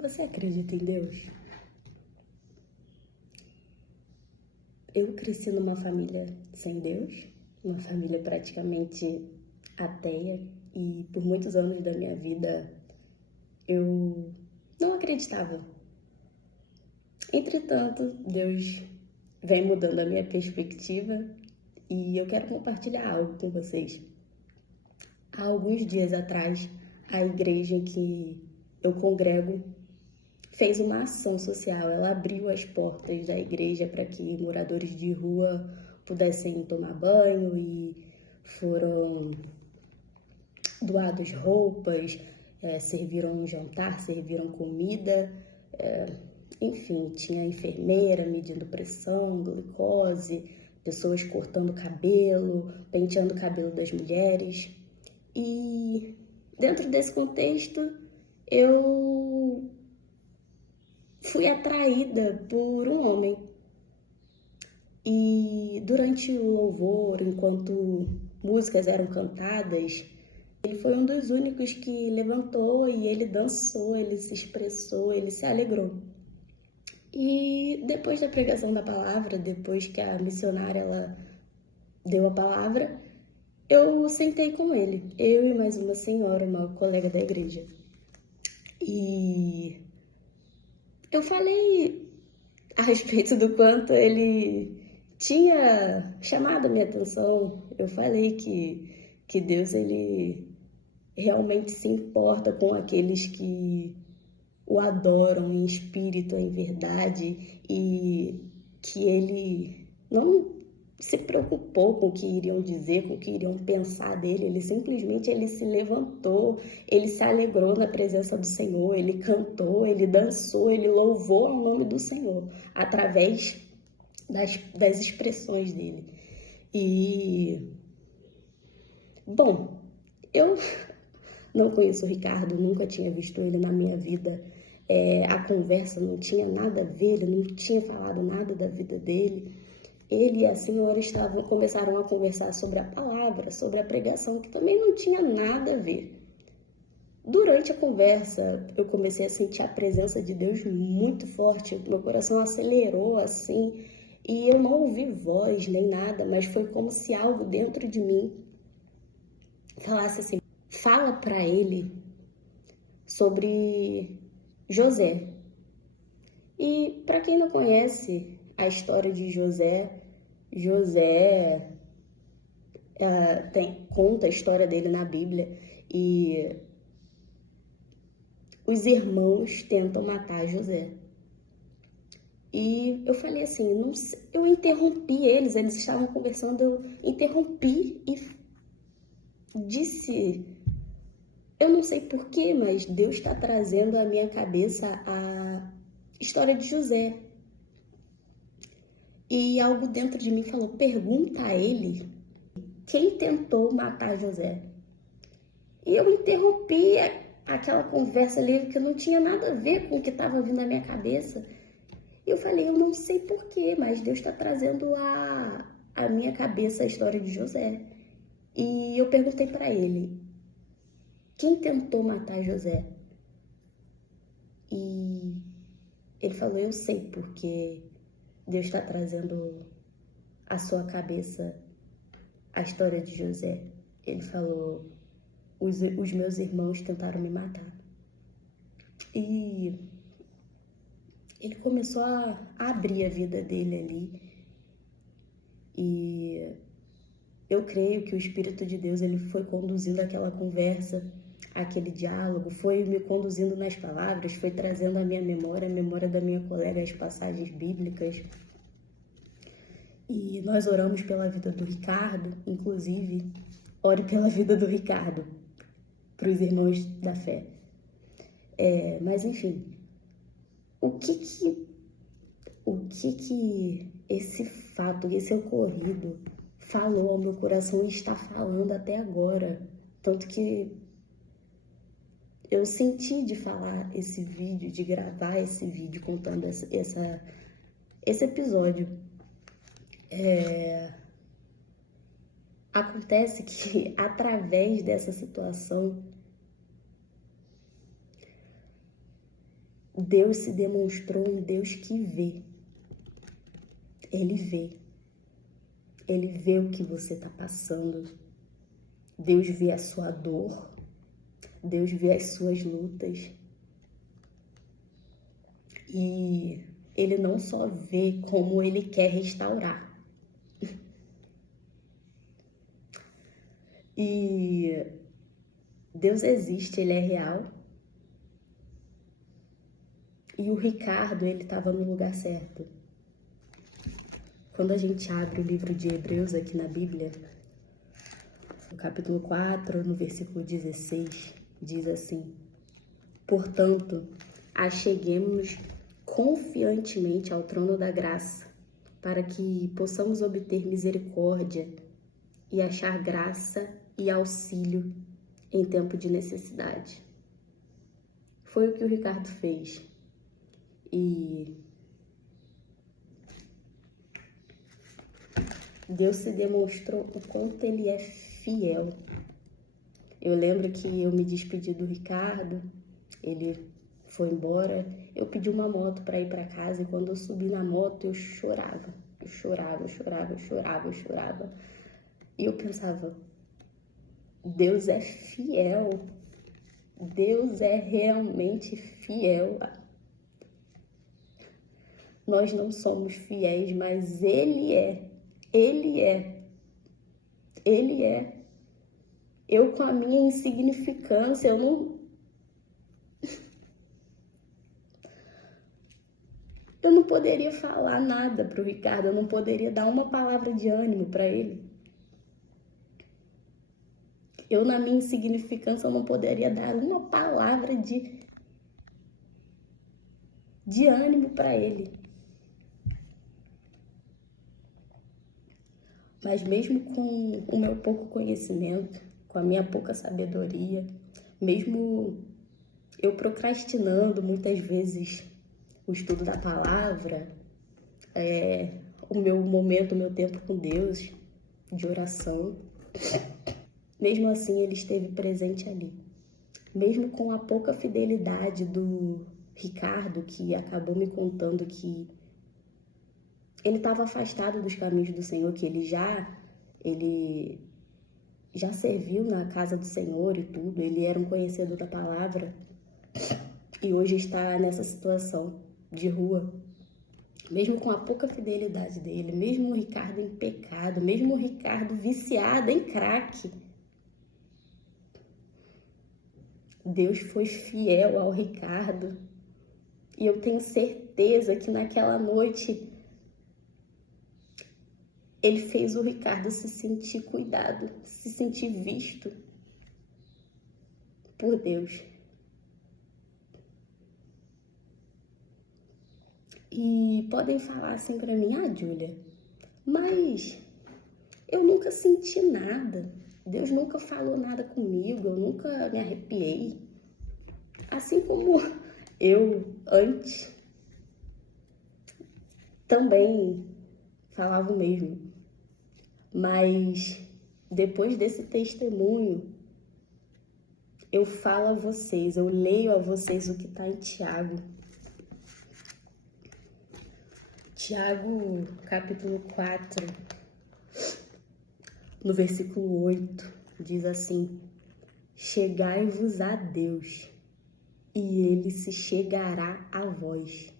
Você acredita em Deus? Eu cresci numa família sem Deus, uma família praticamente ateia, e por muitos anos da minha vida eu não acreditava. Entretanto, Deus vem mudando a minha perspectiva e eu quero compartilhar algo com vocês. Há alguns dias atrás, a igreja em que eu congrego fez uma ação social. Ela abriu as portas da igreja para que moradores de rua pudessem tomar banho e foram doadas roupas, serviram um jantar, serviram comida, enfim, tinha enfermeira medindo pressão, glicose, pessoas cortando cabelo, penteando o cabelo das mulheres. E dentro desse contexto, eu fui atraída por um homem. E durante o louvor, enquanto músicas eram cantadas, ele foi um dos únicos que levantou e ele dançou, ele se expressou, ele se alegrou. E depois da pregação da palavra, depois que a missionária ela deu a palavra, eu sentei com ele, eu e mais uma senhora, uma colega da igreja. E eu falei a respeito do quanto ele tinha chamado a minha atenção. Eu falei que Deus ele realmente se importa com aqueles que o adoram em espírito, em verdade, e que ele não se preocupou com o que iriam dizer, com o que iriam pensar dele. Ele simplesmente ele se levantou, ele se alegrou na presença do Senhor, ele cantou, ele dançou, ele louvou ao nome do Senhor através das expressões dele. E, bom, eu não conheço o Ricardo, nunca tinha visto ele na minha vida. A conversa não tinha nada a ver, ele não tinha falado nada da vida dele. Ele e a senhora começaram a conversar sobre a palavra, sobre a pregação, que também não tinha nada a ver. Durante a conversa, eu comecei a sentir a presença de Deus muito forte, meu coração acelerou assim, e eu não ouvi voz nem nada, mas foi como se algo dentro de mim falasse assim: fala para ele sobre José. E para quem não conhece a história de José, conta a história dele na Bíblia e os irmãos tentam matar José. E eu falei assim, não sei, eu interrompi eles estavam conversando, eu interrompi e disse, eu não sei porquê, mas Deus está trazendo à minha cabeça a história de José. E algo dentro de mim falou, pergunta a ele quem tentou matar José. E eu interrompi aquela conversa ali que não tinha nada a ver com o que estava vindo na minha cabeça. E eu falei, eu não sei porquê, mas Deus está trazendo à minha cabeça a história de José. E eu perguntei para ele, quem tentou matar José? E ele falou, eu sei, porque Deus está trazendo à sua cabeça a história de José. Ele falou, os meus irmãos tentaram me matar. E ele começou a abrir a vida dele ali. E eu creio que o Espírito de Deus ele foi conduzindo aquela conversa, aquele diálogo, foi me conduzindo nas palavras, foi trazendo à minha memória, a memória da minha colega, as passagens bíblicas. E nós oramos pela vida do Ricardo, inclusive, ore pela vida do Ricardo, para os irmãos da fé. Mas enfim, o que esse fato, esse ocorrido falou ao meu coração e está falando até agora. Tanto que eu senti de falar esse vídeo, de gravar esse vídeo contando esse episódio. Acontece que através dessa situação, Deus se demonstrou um Deus que vê. Ele vê. Ele vê o que você está passando. Deus vê a sua dor. Deus vê as suas lutas. E Ele não só vê como Ele quer restaurar. E Deus existe, Ele é real. E o Ricardo, ele estava no lugar certo. Quando a gente abre o livro de Hebreus aqui na Bíblia, no capítulo 4, no versículo 16, diz assim: portanto, acheguemo-nos confiantemente ao trono da graça, para que possamos obter misericórdia e achar graça e auxílio em tempo de necessidade. Foi o que o Ricardo fez. E Deus se demonstrou o quanto Ele é fiel. Eu lembro que eu me despedi do Ricardo, ele foi embora, eu pedi uma moto para ir para casa e quando eu subi na moto eu chorava. E eu pensava, Deus é fiel, Deus é realmente fiel. Nós não somos fiéis, mas Ele é. Ele é. Ele é. Eu, com a minha insignificância, eu não poderia falar nada para o Ricardo, eu não poderia dar uma palavra de ânimo para ele. Eu, na minha insignificância, eu não poderia dar uma palavra de ânimo para ele. Mas mesmo com o meu pouco conhecimento, com a minha pouca sabedoria, mesmo eu procrastinando muitas vezes o estudo da palavra, o meu momento, o meu tempo com Deus, de oração, mesmo assim Ele esteve presente ali. Mesmo com a pouca fidelidade do Ricardo, que acabou me contando que ele estava afastado dos caminhos do Senhor, que ele já serviu na casa do Senhor e tudo, ele era um conhecedor da palavra e hoje está nessa situação de rua. Mesmo com a pouca fidelidade dele, mesmo o Ricardo em pecado, mesmo o Ricardo viciado em crack, Deus foi fiel ao Ricardo. E eu tenho certeza que naquela noite Ele fez o Ricardo se sentir cuidado, se sentir visto por Deus. E podem falar assim pra mim, Júlia, mas eu nunca senti nada. Deus nunca falou nada comigo, eu nunca me arrepiei. Assim como eu, antes, também falava o mesmo. Mas depois desse testemunho, eu falo a vocês, eu leio a vocês o que está em Tiago. Tiago, capítulo 4, no versículo 8, diz assim: chegai-vos a Deus, e Ele se chegará a vós.